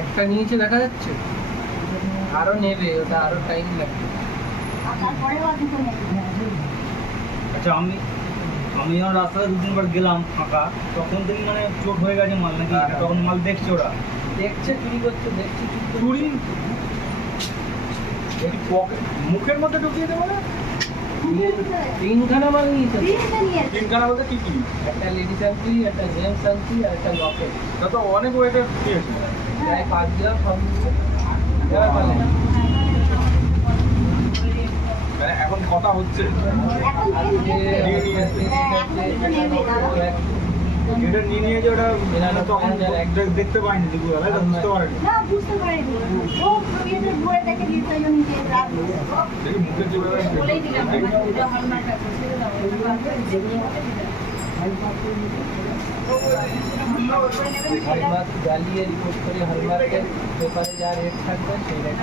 একটা নিচে দেখা যাচ্ছে, আরো নেবে, ওটা আরো টাইম লাগবে। আচ্ছা, আমি যখন রাস্তায় দুদিনবার গেলাম ফাঁকা, তখন থেকে মানে চোট হয়ে গেছে মাল নাকি? তখন মাল দেখছে, ওরা দেখছে চুরি করছে, দেখছি চুরি মুখের মধ্যে ঢুকিয়ে দেবো না? তিনখানা মাল নিয়েছে। তিনখানা বলতে কি কি? একটা লেডিস আংটি, একটা জেন্টস আংটি আর একটা লকেট। তা তো অনেক ওয়েটের নিয়েছে। প্রায় 5 গ্রাম সব মিলিয়ে। এখন কথা হচ্ছে যেটা নিয়ে নিয়েছে ওটা তখন দেখতে পাইনি, দুপুরবেলায় বুঝতে পারেনি। দেখি মুখে হলমার্ক জ্বালিয়ে রিপোর্ট করে হলমার্কের পেপারে যা রেট থাকবে সেই রেট